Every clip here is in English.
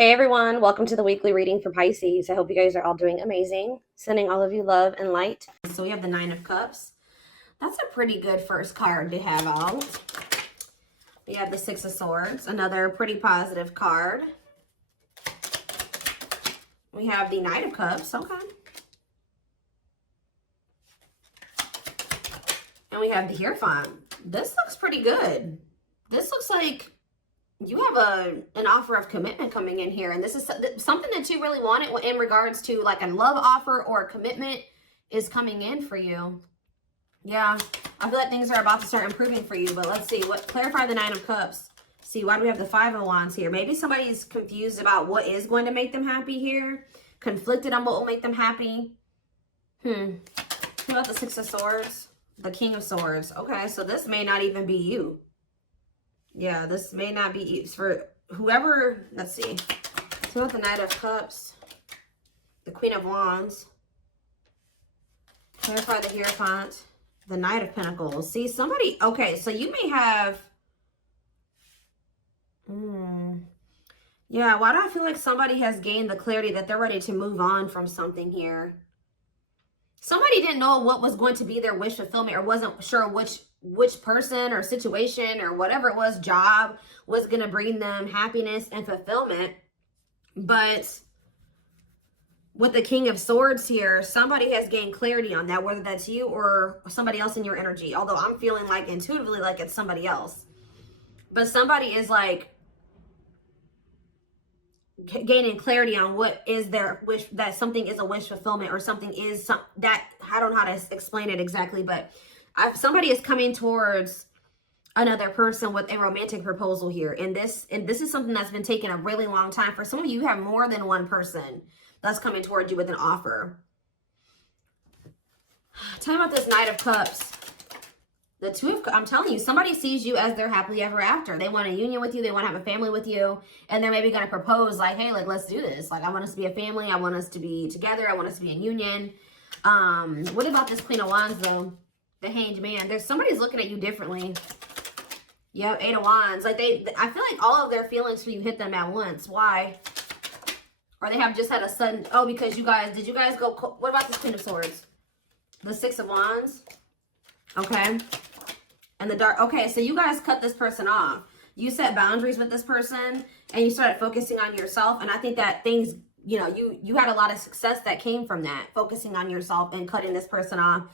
Hey everyone, welcome to the weekly reading for Pisces. I hope you guys are all doing amazing. Sending all of you love and light. So we have the Nine of Cups. That's a pretty good first card to have out. We have the Six of Swords, another pretty positive card. We have the Knight of Cups, okay. And we have the Hierophant. This looks pretty good. This looks like you have an offer of commitment coming in here, and this is something that you really wanted in regards to like a love offer or a commitment is coming in for you. Yeah, I feel like things are about to start improving for you, but let's see. Clarify the Nine of Cups. See, why do we have the Five of Wands here? Maybe somebody's confused about what is going to make them happy here, conflicted on what will make them happy. What about the Six of Swords? The King of Swords. Okay, so this may not even be you. Yeah, this may not be you. For whoever, let's see. So about the Knight of Cups, the Queen of Wands, clarify the Hierophant, the Knight of Pentacles. See, somebody, okay, so you may have, yeah, why do I feel like somebody has gained the clarity that they're ready to move on from something here? Somebody didn't know what was going to be their wish fulfillment, or wasn't sure which person or situation or whatever it was, job, was going to bring them happiness and fulfillment. But with the King of Swords here, somebody has gained clarity on that, whether that's you or somebody else in your energy. Although I'm feeling like intuitively like it's somebody else. But somebody is like gaining clarity on what is their wish, that something is a wish fulfillment, or something is that, I don't know how to explain it exactly, but somebody is coming towards another person with a romantic proposal here. And this is something that's been taking a really long time. For some of you, you have more than one person that's coming towards you with an offer. Tell me about this Knight of Cups. The Two of, I'm telling you, somebody sees you as their happily ever after. They want a union with you. They want to have a family with you. And they're maybe going to propose like, hey, like, let's do this. Like, I want us to be a family. I want us to be together. I want us to be in union. What about this Queen of Wands, though? The Hanged Man. There's somebody's looking at you differently. Yep, Eight of Wands. Like, I feel like all of their feelings for you hit them at once. Why? Or they have just had a sudden, oh, because did you guys go, what about this Queen of Swords? The Six of Wands. Okay. And the Dark, okay, so you guys cut this person off. You set boundaries with this person, and you started focusing on yourself. And I think that things, you know, you had a lot of success that came from that, focusing on yourself and cutting this person off.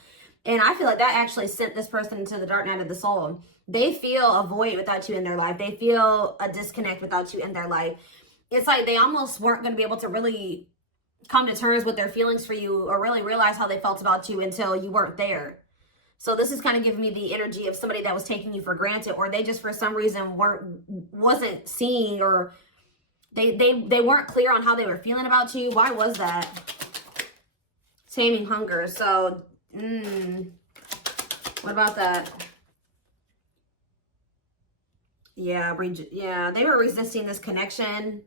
And I feel like that actually sent this person into the dark night of the soul. They feel a void without you in their life. They feel a disconnect without you in their life. It's like they almost weren't going to be able to really come to terms with their feelings for you, or really realize how they felt about you until you weren't there. So this is kind of giving me the energy of somebody that was taking you for granted, or they just for some reason wasn't seeing, or they weren't clear on how they were feeling about you. Why was that? Taming hunger. So, what about that? Yeah, they were resisting this connection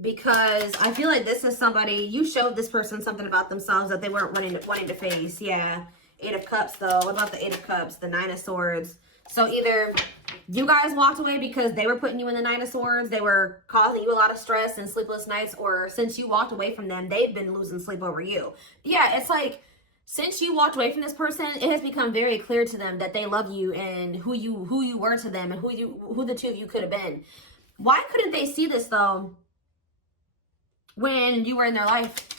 because I feel like this is somebody, you showed this person something about themselves that they weren't wanting to face. Yeah. Eight of Cups, though. What about the Eight of Cups? The Nine of Swords. So either you guys walked away because they were putting you in the Nine of Swords, they were causing you a lot of stress and sleepless nights, or since you walked away from them, they've been losing sleep over you. Yeah, it's like, since you walked away from this person, it has become very clear to them that they love you and who you were to them, and who the two of you could have been. Why couldn't they see this, though, when you were in their life?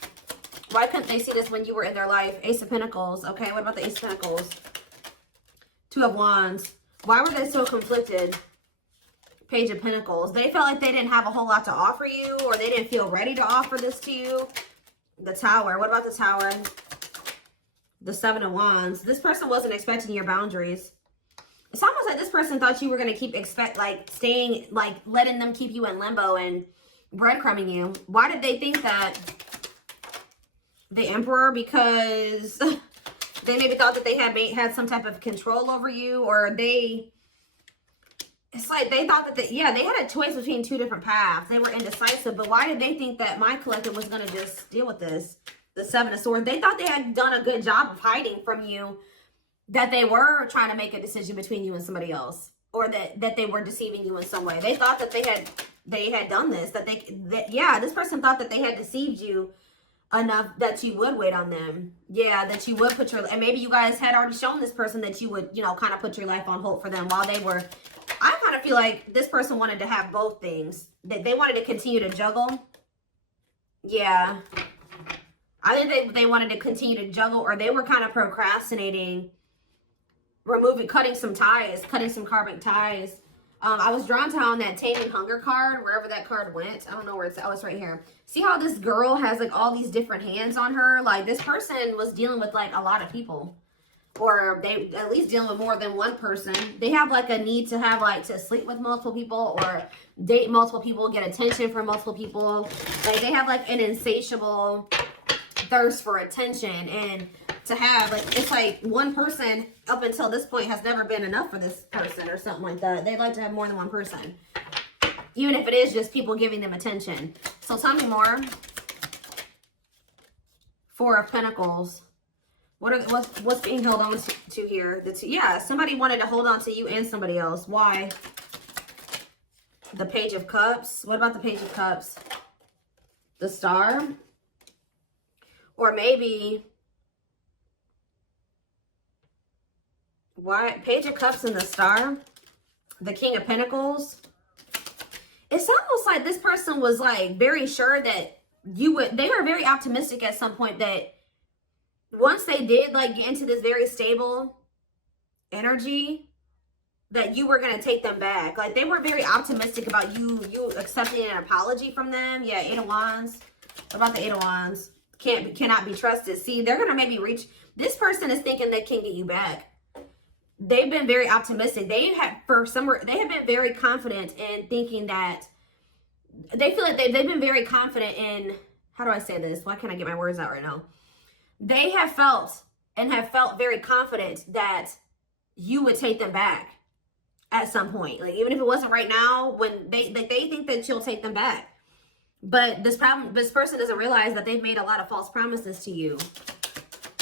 Why couldn't they see this when you were in their life? Ace of Pentacles. Okay, what about the Ace of Pentacles? Two of Wands. Why were they so conflicted? Page of Pentacles. They felt like they didn't have a whole lot to offer you, or they didn't feel ready to offer this to you. The Tower. What about the Tower? The Seven of Wands. This person wasn't expecting your boundaries. It's almost like this person thought you were going to keep staying, like letting them keep you in limbo and breadcrumbing you. Why did they think that? The Emperor, because they maybe thought that they had some type of control over you, or it's like they thought that they had a choice between two different paths. They were indecisive, but why did they think that my collective was going to just deal with this? The Seven of Swords. They thought they had done a good job of hiding from you that they were trying to make a decision between you and somebody else, or that they were deceiving you in some way. They thought that they had done this, yeah, this person thought that they had deceived you enough that you would wait on them. Yeah, that you would put your, and maybe you guys had already shown this person that you would, you know, kind of put your life on hold for them while they were, I kind of feel like this person wanted to have both things. They wanted to continue to juggle. Yeah. I think they wanted to continue to juggle, or they were kind of procrastinating, cutting some ties, cutting some karmic ties. I was drawn to on that Taming Hunger card, wherever that card went. I don't know where it's, oh, it's right here. See how this girl has like all these different hands on her? Like this person was dealing with like a lot of people, or they at least dealing with more than one person. They have like a need to have like to sleep with multiple people or date multiple people, get attention from multiple people. Like they have like an insatiable thirst for attention, and to have like, it's like one person up until this point has never been enough for this person or something like that. They'd like to have more than one person, even if it is just people giving them attention. So tell me more. Four of Pentacles. What's being held on to here? Yeah, somebody wanted to hold on to you and somebody else. Why? The Page of Cups. What about the Page of Cups? The Star. Or maybe, why? Page of Cups and the Star. The King of Pentacles. It's almost like this person was like very sure that you would, they were very optimistic at some point that once they did like get into this very stable energy, that you were going to take them back. Like they were very optimistic about you accepting an apology from them. Yeah, Eight of Wands. What about the Eight of Wands? Cannot be trusted. See, they're going to maybe reach, this person is thinking they can get you back. They've been very optimistic. They have been very confident in thinking that, they feel like they've been very confident in, how do I say this? Why can't I get my words out right now? They have felt very confident that you would take them back at some point. Like even if it wasn't right now, when they think that you'll take them back. But this person doesn't realize that they've made a lot of false promises to you.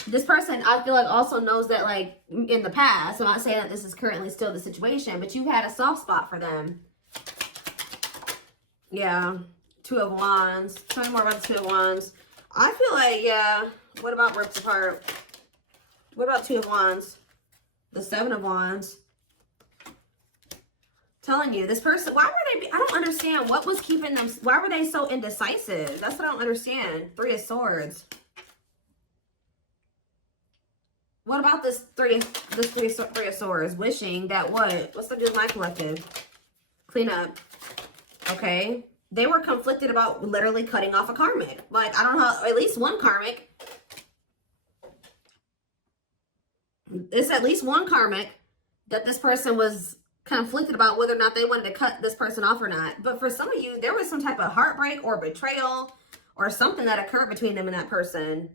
This person, I feel like, also knows that, like, in the past, I'm not saying that this is currently still the situation, but you've had a soft spot for them. Yeah. Two of Wands. Tell me more about the Two of Wands. I feel like, yeah. What about ripped apart? What about Two of Wands? The Seven of Wands. Telling you, this person, why were they, I don't understand what was keeping them, why were they so indecisive? That's what I don't understand. Three of Swords. What about this three of Swords? Wishing that what? What's the deal with my collective? Clean up. Okay. They were conflicted about literally cutting off a karmic. Like, I don't know, at least one karmic. It's at least one karmic that this person was conflicted about whether or not they wanted to cut this person off or not. But for some of you, there was some type of heartbreak or betrayal or something that occurred between them and that person.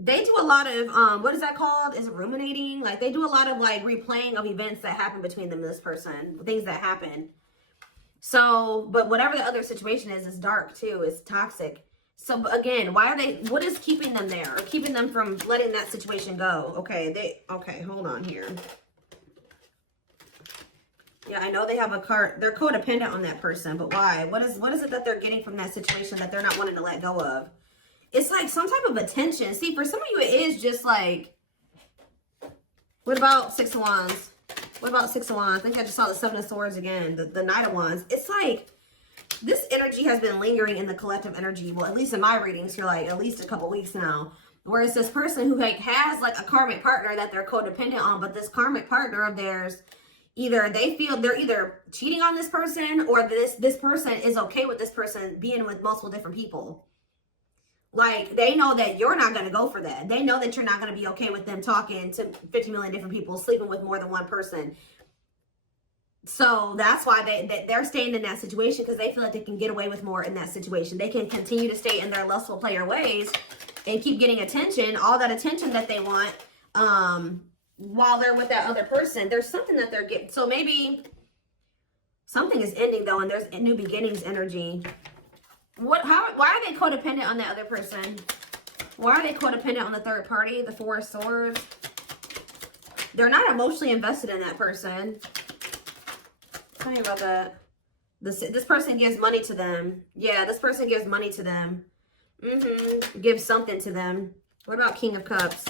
They do a lot of, what is that called? Is it ruminating? Like, they do a lot of, like, replaying of events that happen between them and this person. Things that happen. So, but whatever the other situation is dark, too. It's toxic. So, again, why are they, what is keeping them there? Or keeping them from letting that situation go? Okay, okay, hold on here. Yeah, I know they have a card. They're codependent on that person, but why? What is it that they're getting from that situation that they're not wanting to let go of? It's like some type of attention. See, for some of you, it is just like, what about Six of Wands? What about Six of Wands? I think I just saw the Seven of Swords again, the Knight of Wands. It's like, this energy has been lingering in the collective energy. Well, at least in my readings for like at least a couple weeks now. Whereas this person who like has like a karmic partner that they're codependent on, but this karmic partner of theirs, either they feel they're either cheating on this person or this person is okay with this person being with multiple different people. Like, they know that you're not going to go for that. They know that you're not going to be okay with them talking to 50 million different people, sleeping with more than one person. So that's why they're staying in that situation, because they feel like they can get away with more in that situation. They can continue to stay in their lustful player ways and keep getting attention, all that attention that they want, while they're with that other person. There's something that they're getting. So maybe something is ending, though, and there's a new beginnings energy. Why are they codependent on that other person? Why are they codependent on the third party, the Four of Swords? They're not emotionally invested in that person. Tell me about that. This person gives money to them. Yeah, this person gives money to them. Gives something to them. What about King of Cups?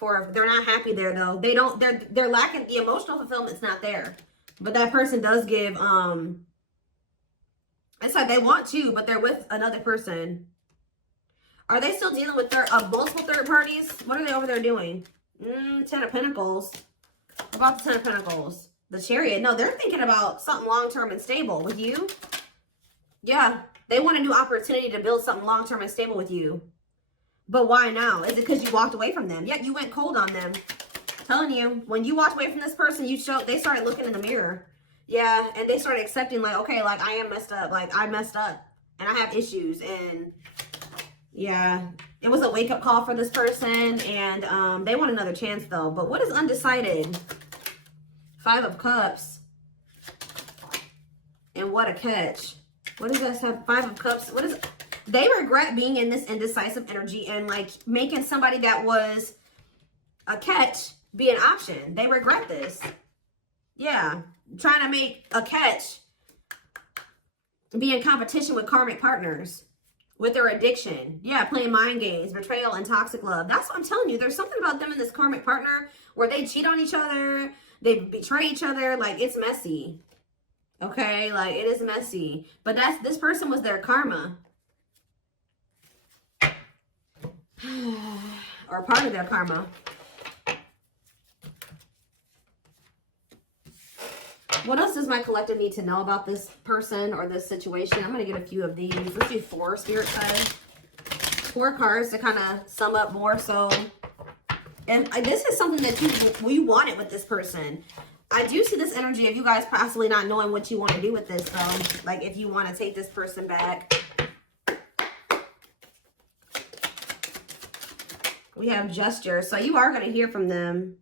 They're not happy there though. They're lacking the emotional fulfillment's not there. But that person does give it's like they want to, but they're with another person. Are they still dealing with multiple third parties? What are they over there doing? 10 of Pentacles. What about the 10 of Pentacles? The Chariot. No, they're thinking about something long-term and stable with you. Yeah, they want a new opportunity to build something long-term and stable with you. But why now? Is it because you walked away from them? Yeah, you went cold on them. Telling you, when you walked away from this person, they started looking in the mirror. Yeah, and they started accepting, like, okay, like, I am messed up. Like, I messed up. And I have issues. And, yeah, it was a wake-up call for this person. And they want another chance, though. But what is undecided? 5 of Cups. And what a catch. What does that have? 5 of Cups. What is... They regret being in this indecisive energy and, like, making somebody that was a catch be an option. They regret this. Yeah. Trying to make a catch be in competition with karmic partners. With their addiction. Yeah, playing mind games, betrayal, and toxic love. That's what I'm telling you. There's something about them and this karmic partner where they cheat on each other. They betray each other. Like, it's messy. Okay? Like, it is messy. But this person was their karma. Or part of their karma. What else does my collective need to know about this person or this situation? I'm going to get a few of these. Let's do 4 spirit guides. 4 cards to kind of sum up more so. And this is something that you wanted with this person. I do see this energy of you guys possibly not knowing what you want to do with this, though. Like, if you want to take this person back. We have gesture. So you are going to hear from them.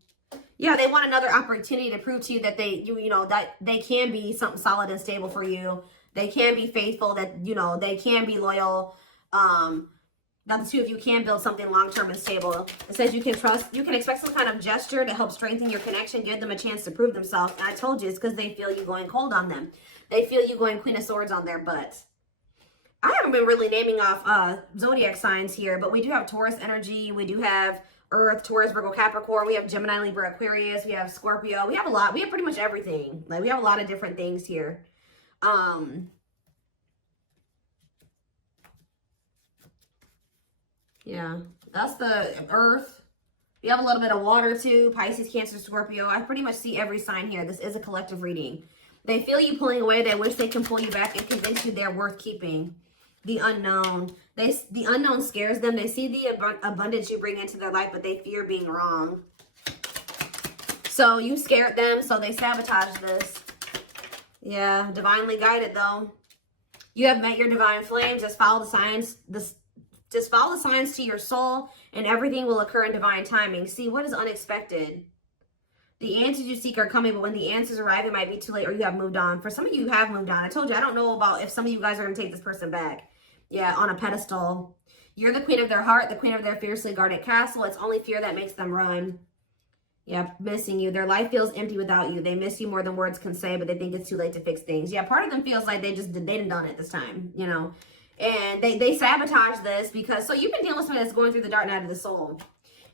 Yeah, they want another opportunity to prove to you that that they can be something solid and stable for you. They can be faithful, that, they can be loyal. That the two of you can build something long-term and stable. It says you can expect some kind of gesture to help strengthen your connection, give them a chance to prove themselves. And I told you, it's because they feel you going cold on them. They feel you going Queen of Swords on their butt. I haven't been really naming off zodiac signs here, but we do have Taurus energy. We do have Earth, Taurus, Virgo, Capricorn. We have Gemini, Libra, Aquarius. We have Scorpio. We have a lot. We have pretty much everything. Like, we have a lot of different things here. Yeah, that's the Earth. We have a little bit of water too. Pisces, Cancer, Scorpio. I pretty much see every sign here. This is a collective reading. They feel you pulling away. They wish they can pull you back and convince you they're worth keeping. The unknown. The unknown scares them. They see the abundance you bring into their life, but they fear being wrong. So you scared them, so they sabotage this. Yeah, divinely guided though. You have met your divine flame. Just follow the signs. Just follow the signs to your soul, and everything will occur in divine timing. See, what is unexpected? The answers you seek are coming, but when the answers arrive, it might be too late, or you have moved on. For some of you, you have moved on. I told you, I don't know about if some of you guys are going to take this person back. Yeah, on a pedestal. You're the queen of their heart, the queen of their fiercely guarded castle. It's only fear that makes them run. Yeah, missing you. Their life feels empty without you. They miss you more than words can say, but they think it's too late to fix things. Yeah, part of them feels like they didn't done it this time, And they sabotage this because, so you've been dealing with somebody that's going through the dark night of the soul.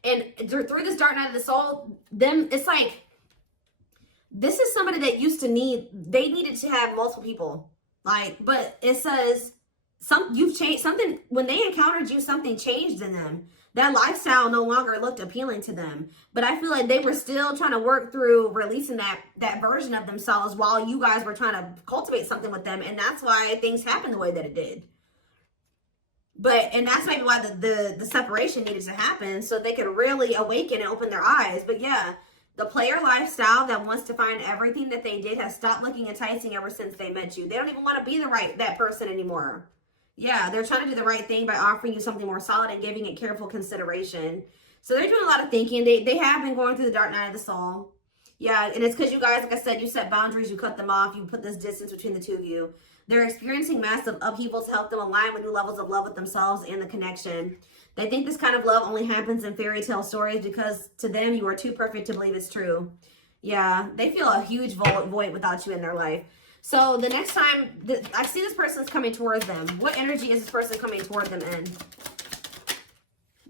And through this dark night of the soul, it's like, this is somebody that they needed to have multiple people. Like, but it says, you've changed something. When they encountered you, something changed in them. That lifestyle no longer looked appealing to them. But I feel like they were still trying to work through releasing that version of themselves while you guys were trying to cultivate something with them. And that's why things happened the way that it did. And that's maybe why the separation needed to happen, so they could really awaken and open their eyes. But yeah, the player lifestyle that wants to find everything that they did has stopped looking enticing ever since they met you. They don't even want to be that person anymore. Yeah, they're trying to do the right thing by offering you something more solid and giving it careful consideration. So they're doing a lot of thinking. They have been going through the dark night of the soul. Yeah, and it's because you guys, like I said, you set boundaries, you cut them off, you put this distance between the two of you. They're experiencing massive upheaval to help them align with new levels of love with themselves and the connection. They think this kind of love only happens in fairy tale stories because to them, you are too perfect to believe it's true. Yeah, they feel a huge void without you in their life. So the next time I see this person's coming towards them, what energy is this person coming toward them in?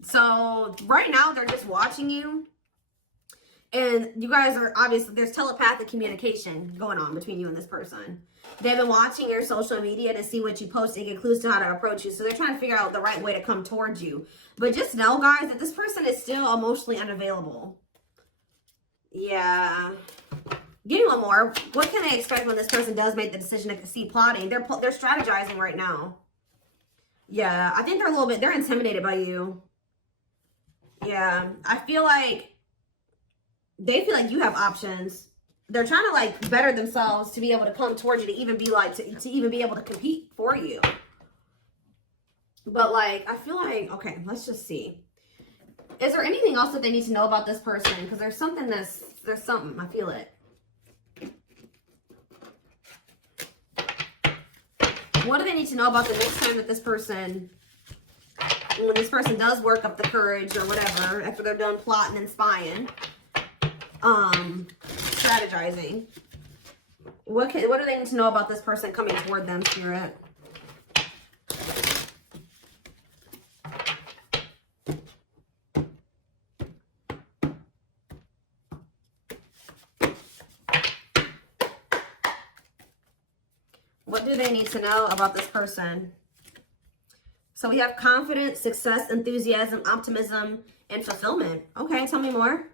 So right now they're just watching you. And you guys are obviously, there's telepathic communication going on between you and this person. They've been watching your social media to see what you post and get clues to how to approach you. So they're trying to figure out the right way to come towards you. But just know, guys, that this person is still emotionally unavailable. Yeah. Give me one more. What can I expect when this person does make the decision to see plotting? They're strategizing right now. Yeah, I think they're intimidated by you. Yeah, I feel like they feel like you have options. They're trying to like better themselves to be able to come towards you, to even be like, to even be able to compete for you. But like, I feel like, okay, let's just see. Is there anything else that they need to know about this person? Because there's something, I feel it. What do they need to know about the next time that this person, when this person does work up the courage or whatever, after they're done plotting and spying, strategizing? What do they need to know about this person coming toward them, Spirit? What do they need to know about this person? So we have confidence, success, enthusiasm, optimism, and fulfillment. Okay, tell me more.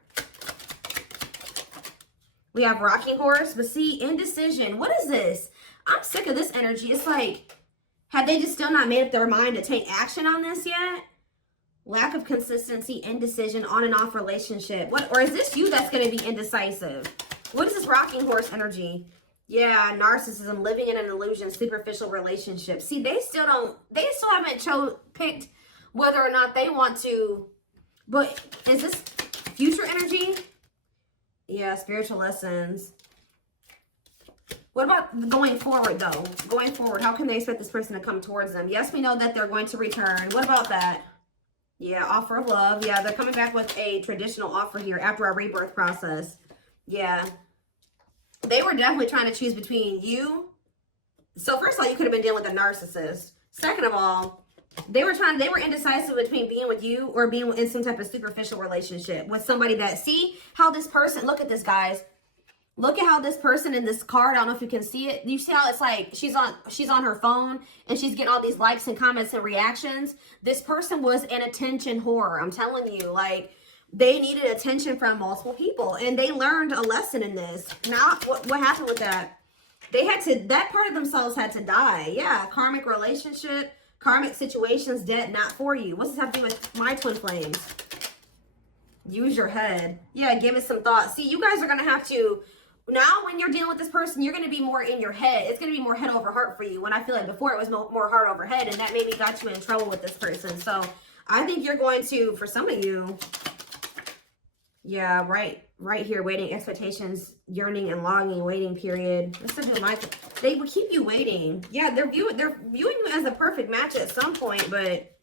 We have rocking horse, but see, indecision. What is this? I'm sick of this energy. It's like, have they just still not made up their mind to take action on this yet? Lack of consistency, indecision, on and off relationship. Or is this you that's going to be indecisive? What is this rocking horse energy? Yeah, narcissism, living in an illusion, superficial relationship. See, they still haven't picked whether or not they want to. But is this future energy? Yeah, spiritual lessons. What about going forward, though? Going forward, how can they expect this person to come towards them? Yes, we know that they're going to return. What about that? Yeah, offer of love. Yeah, they're coming back with a traditional offer here after our rebirth process. Yeah. They were definitely trying to choose between you. So first of all, you could have been dealing with a narcissist. Second of all, they were indecisive between being with you or being in some type of superficial relationship with somebody that, see how this person, look at this, guys. Look at how this person in this card, I don't know if you can see it. You see how it's like she's on her phone and she's getting all these likes and comments and reactions. This person was an attention whore. I'm telling you, like, they needed attention from multiple people, and they learned a lesson in this. Now, what happened with that? That part of themselves had to die. Yeah, karmic relationship, karmic situations, dead, not for you. What's this have to do with my twin flames? Use your head. Yeah, give it some thought. See, you guys are going to have to, now when you're dealing with this person, you're going to be more in your head. It's going to be more head over heart for you. When I feel like before it was more heart over head, and that maybe got you in trouble with this person. So I think you're going to, for some of you, yeah, right here, waiting, expectations, yearning and longing, waiting period. Let's do they will keep you waiting. Yeah, they're viewing you as a perfect match at some point, but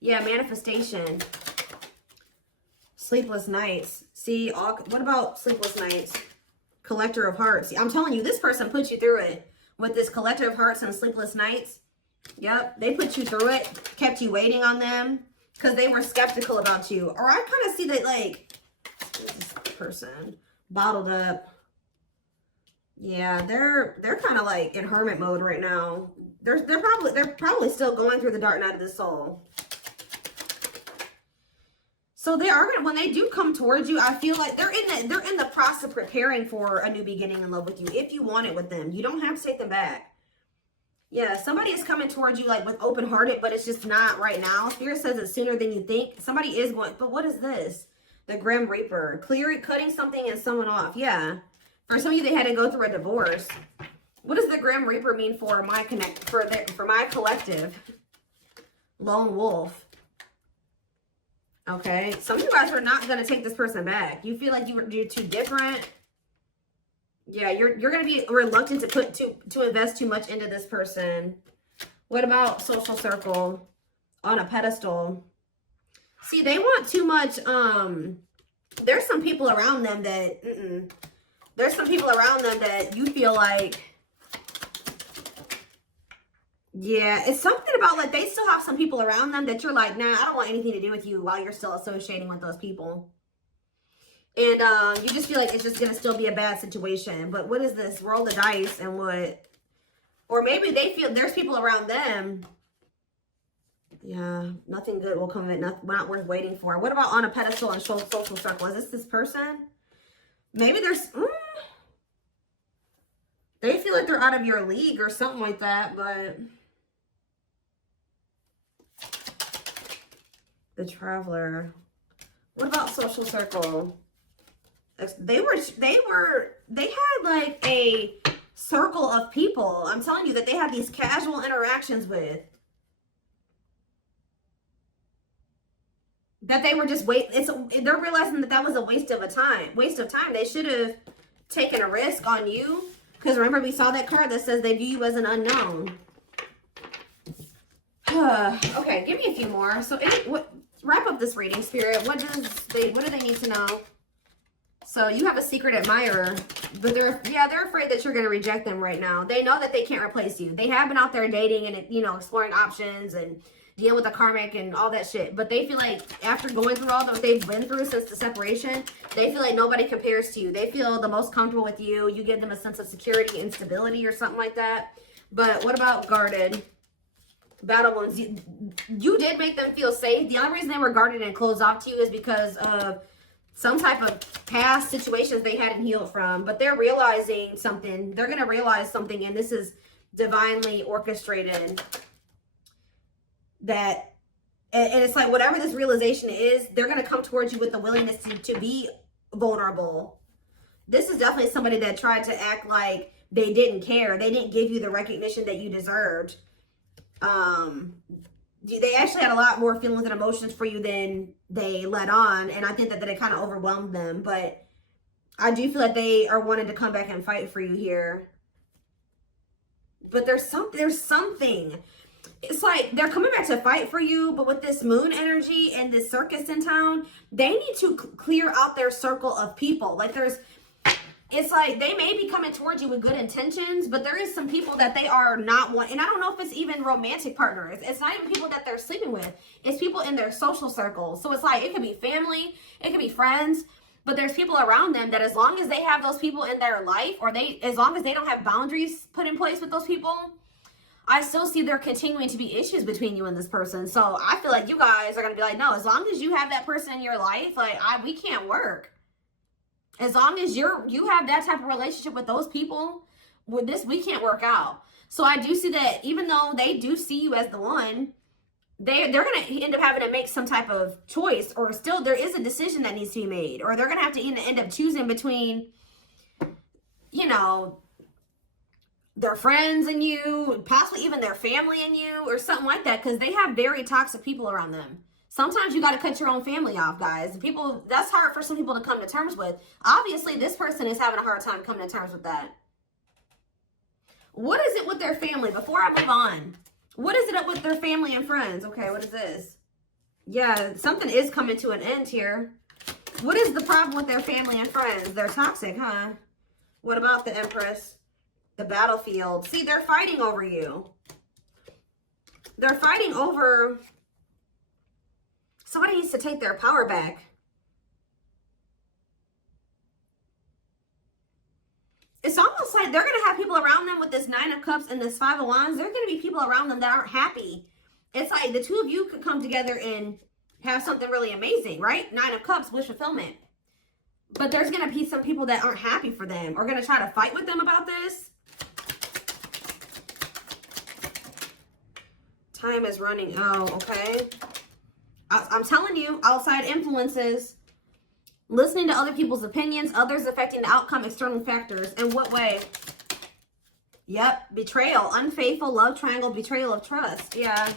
yeah, manifestation. Sleepless nights. See, what about sleepless nights? Collector of hearts. See, I'm telling you, this person put you through it with this collector of hearts and sleepless nights. Yep, they put you through it, kept you waiting on them because they were skeptical about you. Or I kind of see that, like, this person bottled up. Yeah, they're kind of like in hermit mode right now. They're probably still going through the dark night of the soul. So they are gonna, when they do come towards you, I feel like they're in the process of preparing for a new beginning in love with you. If you want it with them, you don't have to take them back. Yeah, somebody is coming towards you like with open hearted, but it's just not right now. Spirit says it's sooner than you think. Somebody is going, but what is this? The Grim Reaper, cutting something and someone off. Yeah, for some of you, they had to go through a divorce. What does the Grim Reaper mean for my for my collective? Lone Wolf. Okay, some of you guys are not going to take this person back. You feel like you're too different. Yeah, you're going to be reluctant to invest too much into this person. What about social circle? On a pedestal. See, they want too much. There's some people around them that There's some people around them that you feel like, yeah, it's something about like they still have some people around them that you're like, nah, I don't want anything to do with you while you're still associating with those people. And you just feel like it's just going to still be a bad situation. But what is this? Roll the dice and what? Or maybe they feel there's people around them. Yeah, nothing good will come of it. Not worth waiting for. What about on a pedestal and social circle? Is this person? Maybe there's... they feel like they're out of your league or something like that, but... The Traveler. What about social circle? They had like a circle of people. I'm telling you that they had these casual interactions with. That they were just they're realizing that that was a waste of time. They should have taken a risk on you. Because remember, we saw that card that says they view you as an unknown. Okay, give me a few more. So wrap up this reading, Spirit. What do they need to know? So you have a secret admirer, but they're afraid that you're going to reject them right now. They know that they can't replace you. They have been out there dating and, you know, exploring options and dealing with the karmic and all that shit. But they feel like after going through all that they've been through since the separation, they feel like nobody compares to you. They feel the most comfortable with you. You give them a sense of security and stability or something like that. But what about guarded? Battle wounds. You did make them feel safe. The only reason they were guarded and closed off to you is because of some type of past situations they hadn't healed from. But they're realizing something. They're going to realize something, and this is divinely orchestrated. And it's like whatever this realization is, they're going to come towards you with the willingness to be vulnerable. This is definitely somebody that tried to act like they didn't care. They didn't give you the recognition that you deserved. They actually had a lot more feelings and emotions for you than they let on, and I think that it kind of overwhelmed them. But I do feel like they are wanting to come back and fight for you here. But there's something. It's like they're coming back to fight for you, but with this moon energy and this circus in town, they need to clear out their circle of people. Like it's like they may be coming towards you with good intentions, but there is some people that they are not want. And I don't know if it's even romantic partners. It's not even people that they're sleeping with. It's people in their social circles. So it's like, it could be family, it could be friends, but there's people around them that as long as they have those people in their life, or as long as they don't have boundaries put in place with those people, I still see there continuing to be issues between you and this person. So I feel like you guys are going to be like, no, as long as you have that person in your life, like we can't work. As long as you have that type of relationship with those people, with this, we can't work out. So I do see that even though they do see you as the one, they're going to end up having to make some type of choice, or still there is a decision that needs to be made, or they're going to have to end up choosing between, you know, their friends and you, possibly even their family and you, or something like that, because they have very toxic people around them. Sometimes you got to cut your own family off, guys. That's hard for some people to come to terms with. Obviously, this person is having a hard time coming to terms with that. What is it with their family? Before I move on, what is it up with their family and friends? Okay, what is this? Yeah, something is coming to an end here. What is the problem with their family and friends? They're toxic, huh? What about the Empress? The battlefield. See, they're fighting over you. They're fighting over... Somebody needs to take their power back. It's almost like they're going to have people around them with this 9 of Cups and this 5 of Wands. There are going to be people around them that aren't happy. It's like the two of you could come together and have something really amazing, right? 9 of Cups, wish fulfillment. But there's going to be some people that aren't happy for them, or going to try to fight with them about this. Time is running out, okay? I'm telling you, outside influences, listening to other people's opinions, others affecting the outcome, external factors. In what way? Yep, betrayal, unfaithful, love triangle, betrayal of trust. Yeah.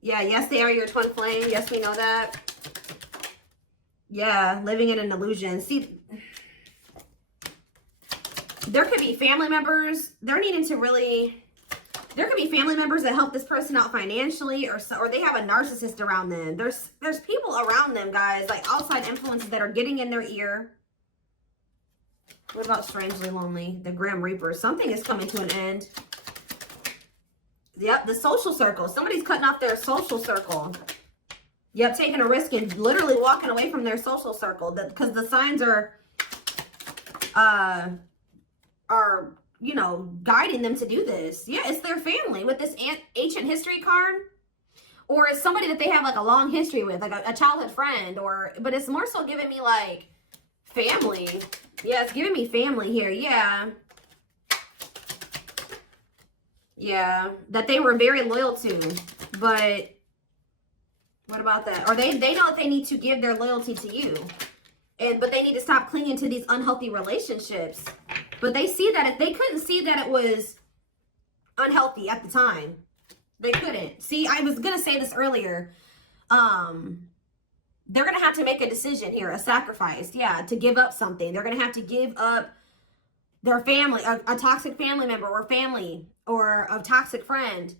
Yeah, yes, they are your twin flame. Yes, we know that. Yeah, living in an illusion. See, there could be family members. They're needing to really... There could be family members that help this person out financially, or they have a narcissist around them. There's people around them, guys, like outside influences that are getting in their ear. What about strangely lonely? The Grim Reaper. Something is coming to an end. Yep, the social circle. Somebody's cutting off their social circle. Yep, taking a risk and literally walking away from their social circle. Because the signs are, you know, guiding them to do this. Yeah, it's their family with this ancient history card. Or it's somebody that they have like a long history with, like a childhood friend. But it's more so giving me like family. Yeah, it's giving me family here. Yeah. Yeah, that they were very loyal to. But what about that? Or they know that they need to give their loyalty to you. But they need to stop clinging to these unhealthy relationships. But they see that they couldn't see that it was unhealthy at the time. They couldn't. See, I was going to say this earlier. They're going to have to make a decision here, a sacrifice. Yeah, to give up something. They're going to have to give up their family, a toxic family member or family or a toxic friend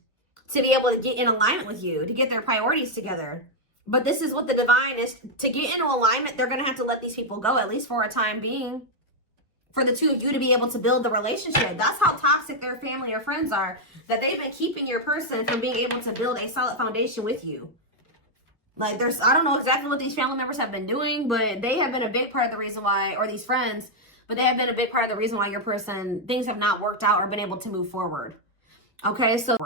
to be able to get in alignment with you, to get their priorities together. But this is what the divine is. To get into alignment, they're going to have to let these people go, at least for a time being, for the two of you to be able to build the relationship. That's how toxic their family or friends are, that they've been keeping your person from being able to build a solid foundation with you. Like, I don't know exactly what these family members have been doing, but they have been a big part of the reason why, or these friends, but they have been a big part of the reason why your person, things have not worked out or been able to move forward. Okay, so